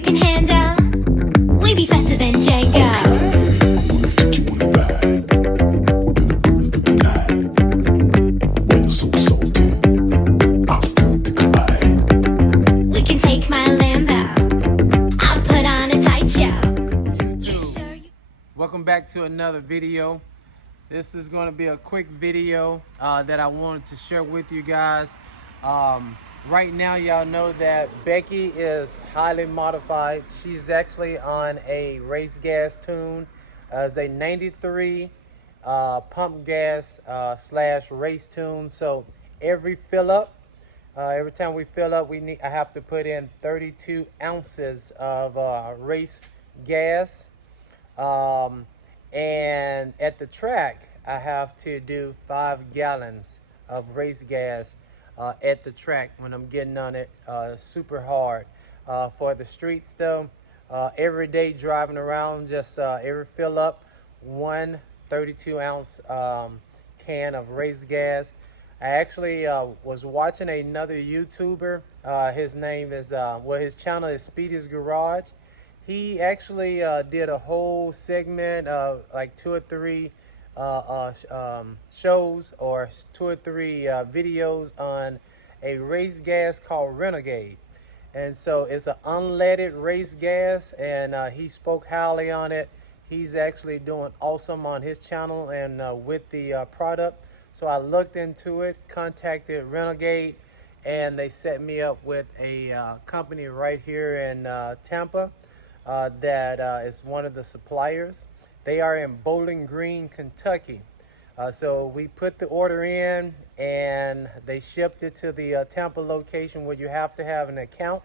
you can handle. We be faster than Django. Take you on a ride. We're gonna burn through the night. When you're so salty, I'll still take a bite. We can take my Lambo. I'll put on a tight show. YouTube. Welcome back to another video. This is going to be a quick video that I wanted to share with you guys. Right now, y'all know that Becky is highly modified. She's actually on a race gas tune. It's a 93 pump gas slash race tune. So every fill up, every time we fill up, I have to put in 32 ounces of race gas. And at the track, I have to do 5 gallons of race gas at the track when I'm getting on it super hard. For the streets though, every day driving around, just every fill up, 1 32-ounce can of race gas. I actually was watching another YouTuber. His name is, his channel is Speedy's Garage. He actually did a whole segment of like 2 or 3 shows or 2 or 3 videos on a race gas called Renegade. And so it's an unleaded race gas, and he spoke highly on it. He's actually doing awesome on his channel and with the product. So I looked into it, contacted Renegade, and they set me up with a company right here in Tampa that is one of the suppliers. They are in Bowling Green, Kentucky. So we put the order in and they shipped it to the Tampa location where you have to have an account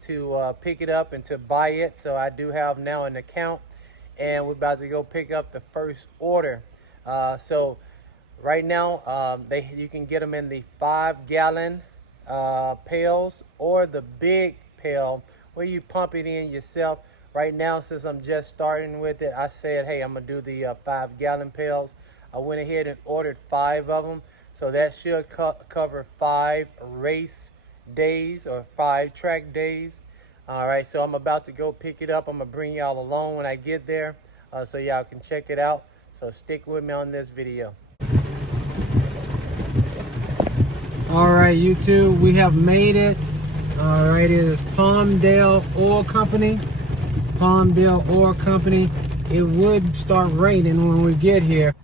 to pick it up and to buy it. So I do have now an account, and we're about to go pick up the first order. So right now you can get them in the 5-gallon pails or the big pail where you pump it in yourself. Right now, since I'm just starting with it, I said, hey, I'm going to do the 5-gallon pails. I went ahead and ordered 5 of them. So that should cover 5 race days or 5 track days. All right, so I'm about to go pick it up. I'm going to bring y'all along when I get there so y'all can check it out. So stick with me on this video. All right, YouTube, we have made it. All right, it is Palmdale Oil Company. Palmdale Oil Company. It would start raining when we get here.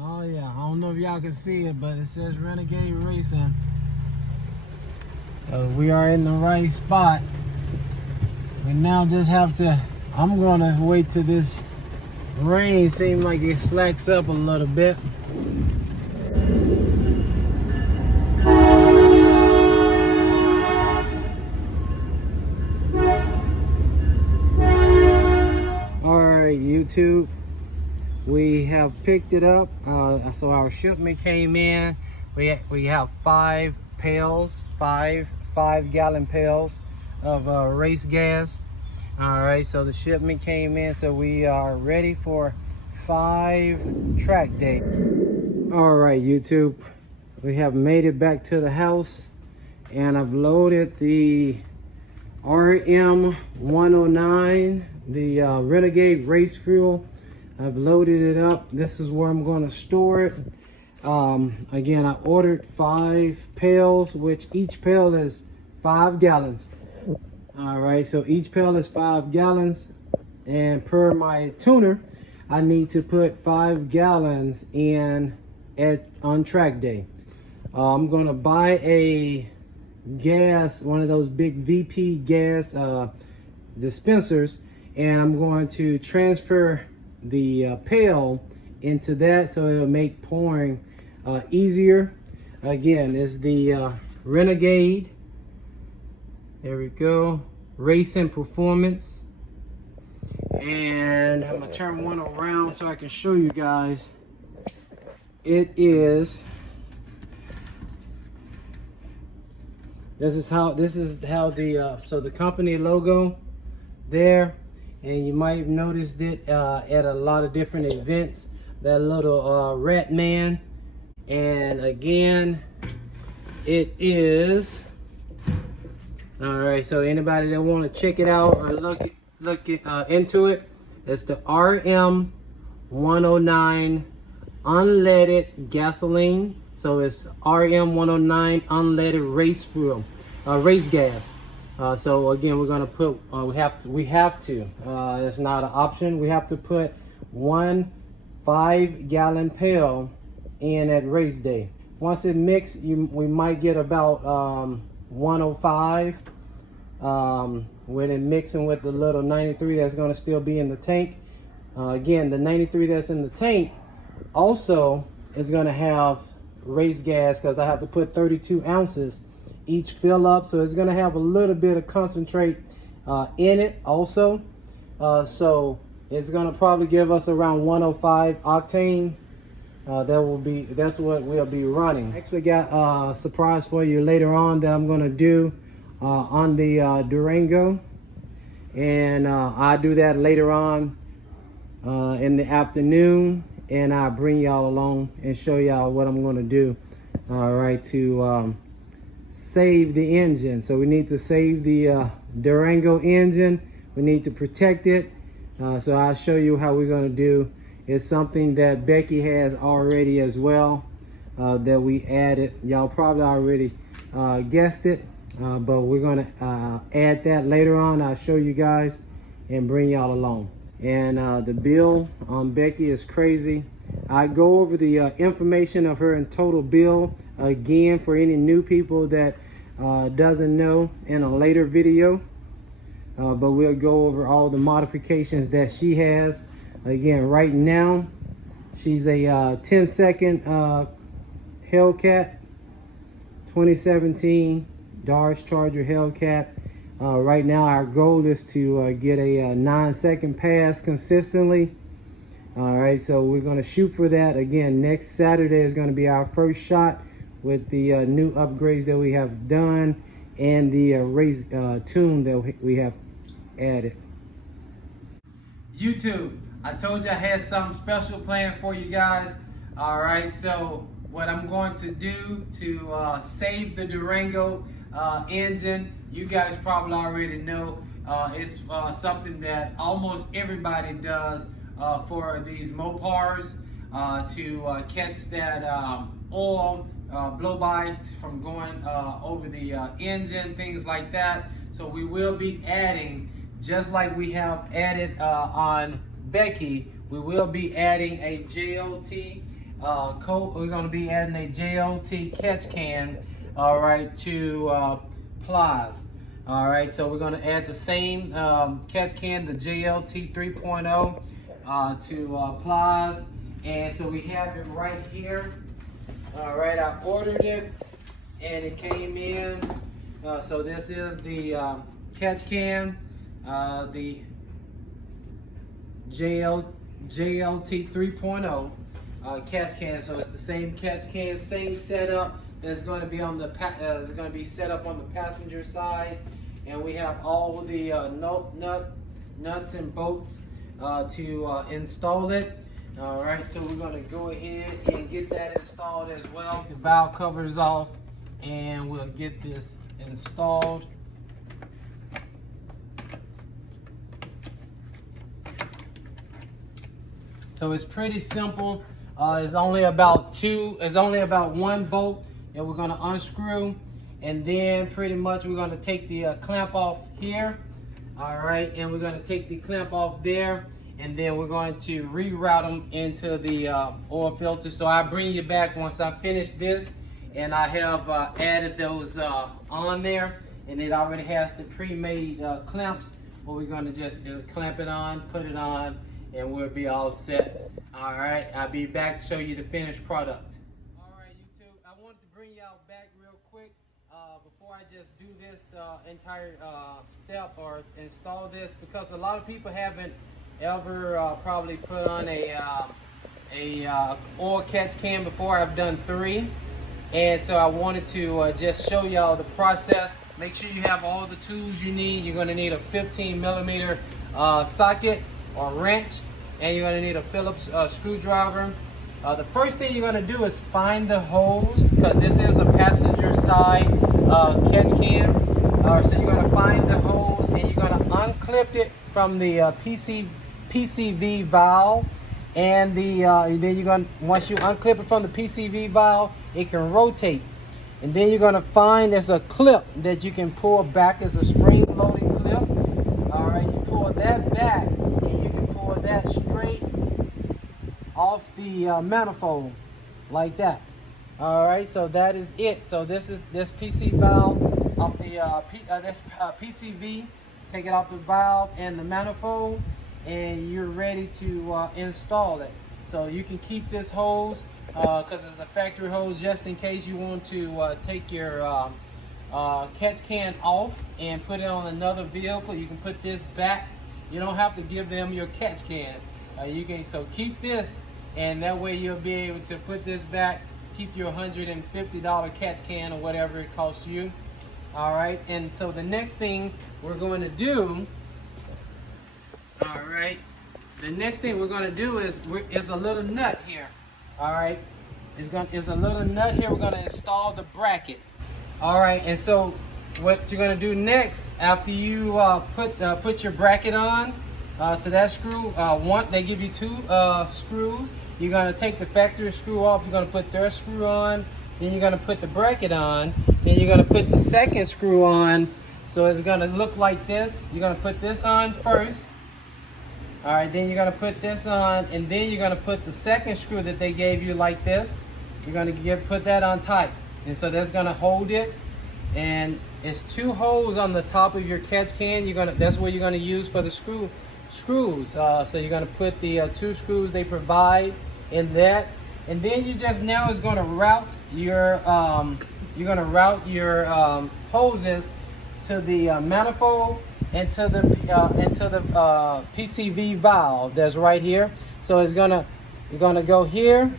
Oh yeah, I don't know if y'all can see it, but it says Renegade Racing. So we are in the right spot. We now just have to, I'm gonna wait till this rain seems like it slacks up a little bit. YouTube, we have picked it up. So our shipment came in. We have 5 pails, 5-gallon pails of race gas. All right, so the shipment came in, so we are ready for 5 track day. All right, YouTube, we have made it back to the house, and I've loaded the RM109, the Renegade race fuel. I've loaded it up. This is where I'm going to store it. Again, I ordered 5 pails, which each pail is 5 gallons. All right, so each pail is 5 gallons, and per my tuner, I need to put 5 gallons in on track day. I'm going to buy a gas, one of those big VP gas dispensers, and I'm going to transfer the pail into that so it'll make pouring easier. Again, it's the Renegade, there we go, Racing Performance. And I'm gonna turn one around so I can show you guys. This is how the so the company logo there, and you might have noticed it at a lot of different events, that little rat man. And again, it is All right, so anybody that want to check it out or look into it, it's the RM109 unleaded gasoline. So it's RM109 unleaded race fuel, race gas. So again, we're gonna put we have to. It's not an option. We have to put 1 5-gallon pail in at race day. Once it mixed, we might get about 105. When it mixing with the little 93 that's going to still be in the tank. Again, the 93 that's in the tank also is going to have race gas, because I have to put 32 ounces each fill up, so it's going to have a little bit of concentrate in it also. So it's going to probably give us around 105 octane. That's what we'll be running. Actually got a surprise for you later on that I'm going to do on the Durango, and I do that later on in the afternoon, and I'll bring y'all along and show y'all what I'm going to do, all right, to save the engine. So we need to save the Durango engine. We need to protect it. So I'll show you how we're going to do. It's something that Becky has already as well, that we added. Y'all probably already guessed it. But we're gonna add that later on. I'll show you guys and bring y'all along. And the bill on Becky is crazy. I go over the information of her in total bill again for any new people that doesn't know in a later video. But we'll go over all the modifications that she has. Again, right now, she's a 10-second Hellcat, 2017. Dodge Charger Hellcat. Right now our goal is to get a 9-second pass consistently. All right, so we're going to shoot for that. Again, next Saturday is going to be our first shot with the new upgrades that we have done and the race tune that we have added. YouTube, I told you I had something special planned for you guys. All right, so what I'm going to do to save the Durango engine, you guys probably already know. It's something that almost everybody does for these Mopars to catch that oil blow by from going over the engine, things like that. So we will be adding, just like we have added on Becky, we will be adding a JLT coat. We're going to be adding a JLT catch can, all right, to plies. All right, so we're going to add the same catch can, the JLT 3.0 to plies. And so we have it right here. All right, I ordered it and it came in. So this is the catch can, the JLT 3.0 catch can. So it's the same catch can, same setup. It's going to be on the it's going to be set up on the passenger side, and we have all of the nuts and bolts to install it. All right, so we're going to go ahead and get that installed as well. The valve covers off, and we'll get this installed. So it's pretty simple. It's only about one bolt that we're going to unscrew, and then pretty much we're going to take the clamp off here. All right, and we're going to take the clamp off there, and then we're going to reroute them into the oil filter. So I'll bring you back once I finish this, and I have added those on there, and it already has the pre-made clamps, but we're going to just clamp it on, put it on, and we'll be all set. All right, I'll be back to show you the finished product. All right, YouTube, I wanted to bring y'all back real quick before I just do this entire step or install this, because a lot of people haven't ever probably put on a oil catch can before. I've done 3, and so I wanted to just show y'all the process. Make sure you have all the tools you need. You're going to need a 15mm socket or wrench, and you're going to need a Phillips screwdriver. The first thing you're going to do is find the hose, because this is a passenger side catch can. So you're gonna find the hose and you're gonna unclip it from the PCV valve, and then you're gonna, once you unclip it from the PCV valve, it can rotate, and then you're gonna find there's a clip that you can pull back as a spring-loaded clip. All right, you pull that back, and you can pull that straight off the manifold like that. All right, so that is it. So this is this PC valve off the PCV. Take it off the valve and the manifold, and you're ready to install it. So you can keep this hose because it's a factory hose, just in case you want to take your catch can off and put it on another vehicle. You can put this back. You don't have to give them your catch can. You can, so keep this, and that way you'll be able to put this back, keep your $150 catch can or whatever it costs you. All right, and so the next thing we're going to do, all right, the next thing we're going to do is a little nut here. All right, it's a little nut here. We're going to install the bracket. All right, and so what you're going to do next, after you put your bracket on to that screw, they give you two screws. You're going to take the factory screw off. You're going to put their screw on. Then you're going to put the bracket on. Then you're going to put the second screw on. So it's going to look like this. You're going to put this on first. All right, then you're going to put this on, and then you're going to put the second screw that they gave you like this. You're going to put that on tight. And so that's going to hold it. And it's two holes on the top of your catch can. That's what you're going to use for the screws. So you're going to put the two screws they provide in that. And then you just now is going to route your hoses to the manifold and to the PCV valve that's right here. So you're gonna go here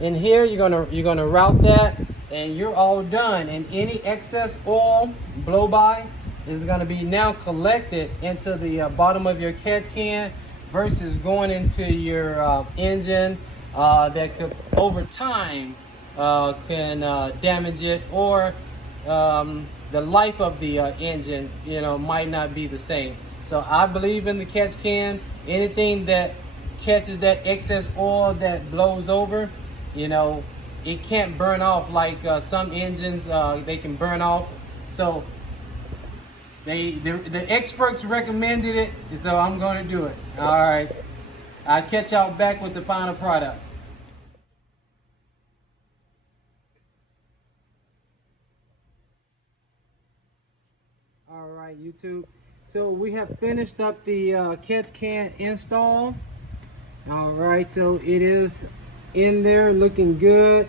and here. You're gonna route that, and you're all done. And any excess oil blow by is gonna be now collected into the bottom of your catch can versus going into your engine. That could, over time, can damage it, or the life of the engine, might not be the same. So I believe in the catch can. Anything that catches that excess oil that blows over, it can't burn off like some engines. They can burn off. So the experts recommended it, so I'm going to do it. All right. I'll catch y'all back with the final product. All right, YouTube. So we have finished up the catch can install. All right, so it is in there looking good.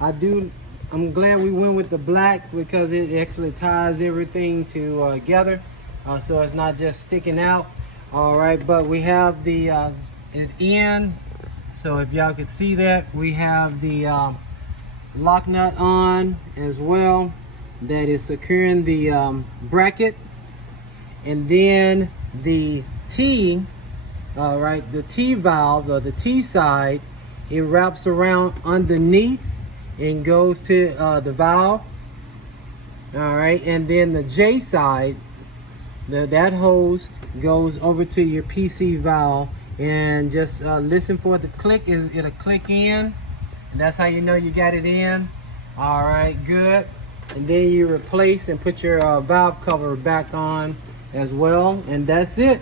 I'm glad we went with the black because it actually ties everything together, so it's not just sticking out. All right, but we have the it in, so if y'all could see that, we have the lock nut on as well that is securing the bracket, and then the T, all right, the T valve, or the T side, it wraps around underneath and goes to the valve. All right, and then the J side, that hose goes over to your PC valve. And just listen for the click. It'll click in, and that's how you know you got it in. All right, good. And then you replace and put your valve cover back on as well, and that's it.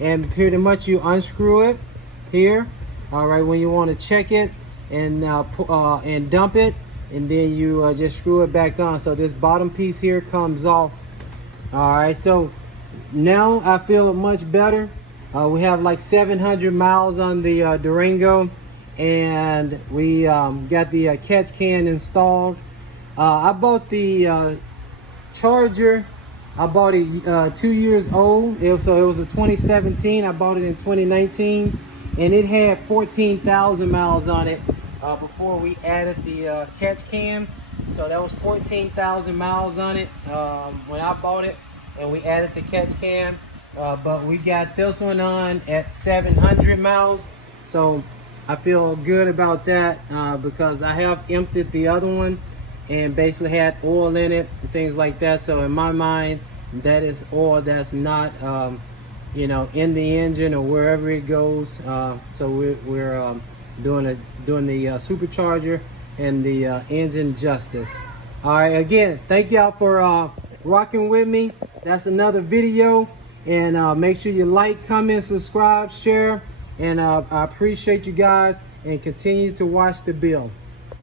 And pretty much you unscrew it here. All right, when you want to check it and dump it, and then you just screw it back on. So this bottom piece here comes off. All right, so now I feel much better. We have like 700 miles on the Durango, and we got the catch can installed. I bought the Charger. I bought it 2 years old. So it was a 2017. I bought it in 2019, and it had 14,000 miles on it before we added the catch can. So that was 14,000 miles on it when I bought it, and we added the catch can. But we got this one on at 700 miles, so I feel good about that because I have emptied the other one and basically had oil in it and things like that. So in my mind, that is oil that's not you know, in the engine or wherever it goes. So we're doing the supercharger and the engine justice. All right, again, thank y'all for rocking with me. That's another video, and make sure you like, comment, subscribe, share, and I appreciate you guys, and continue to watch the build.